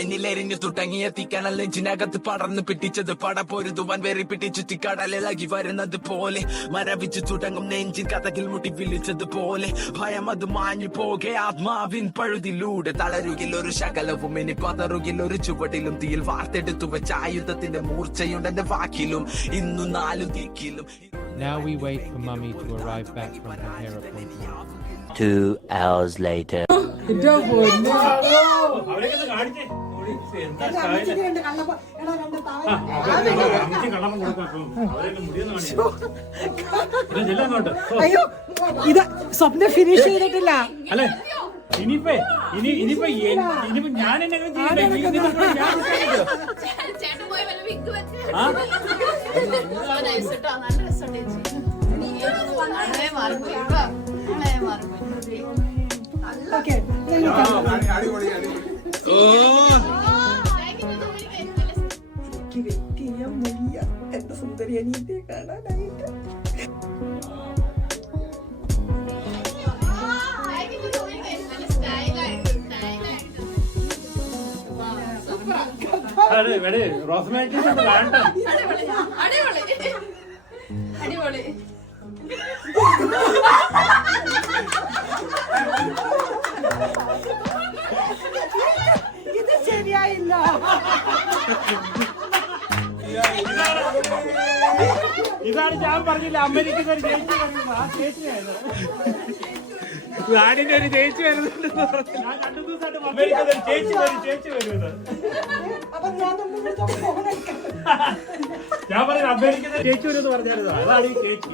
എന്നിലെരിഞ്ഞു തുടങ്ങിയ തീക്കണൽ നെഞ്ചിനകത്ത് പടർന്നു പിടിച്ചത് പട പൊരുതുവാൻ വെറി പിടിച്ചു തിക്കടലിളകി വരുന്നത് പോലെ മരവിച്ചു തുടങ്ങും നെഞ്ചിൻ കഥകിൽ മുട്ടി വിളിച്ചത് പോലെ ഭയം അത് മാഞ്ഞു പോകെ ആത്മാവിൻ പഴുതിലൂടെ തളരുകിൽ ഒരു ശകലവും ഇനി പതറുകിൽ ഒരു ചുവട്ടിലും തീയിൽ വാർത്തെടുത്തു വെച്ച ആയുധത്തിന്റെ മൂർച്ചയുണ്ട് എന്റെ വാക്കിലും ഇന്നു നാലു ദിക്കിലും. Now we wait for Mummy to arrive back from her hair appointment. 2 hours later. അയ്യോ ഇത് സ്വപ്നം ഫിനിഷ് ചെയ്തിട്ടില്ല. അല്ലേ ഇനിയിപ്പോ ഞാൻ എന്റെ സുന്ദരി അനിയത്തെ കാണാനായിട്ട് ഇത് ശരിയായില്ല. ഇതാണ് ഞാൻ പറഞ്ഞില്ല അമേരിക്കൻ ഒരു നാടിന്റെ ഒരു ചേച്ചി വരുന്നുണ്ട്. ഞാൻ 2 ദിവസമായിട്ട് അമേരിക്കൻ ഒരു ചേച്ചി വരുന്നത്. ഞാൻ പറഞ്ഞു അമേരിക്കൻ ചേച്ചി വരുമെന്ന് പറഞ്ഞായിരുന്നു. അതാണ് ഈ ചേച്ചി.